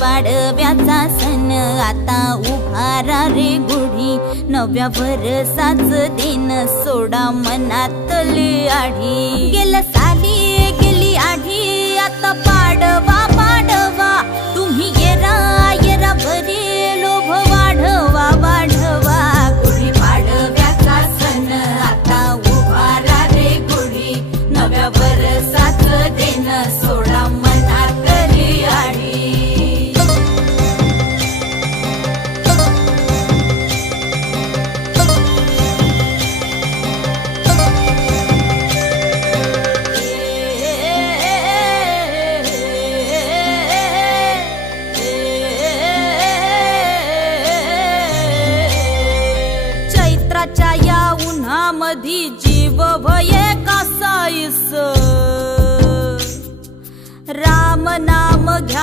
पाडव्याचा सण आता उभारा रे गुढी, नव्या वर्षाच दिन सोडा मनातली आढी। गेल्या साली गेली आढी आता पाडवा पाडवा, तुम्ही येरा येरा भरी लोभ वाढवा वाढवा। गुढी पाडव्याचा सण आता उभारा रे गुढी, नव्या वर्षाच दिन सोडा मनातली आढी। चैत्राच्या या उन्हामधी जीव भये कासाईस, राम नाम घ्या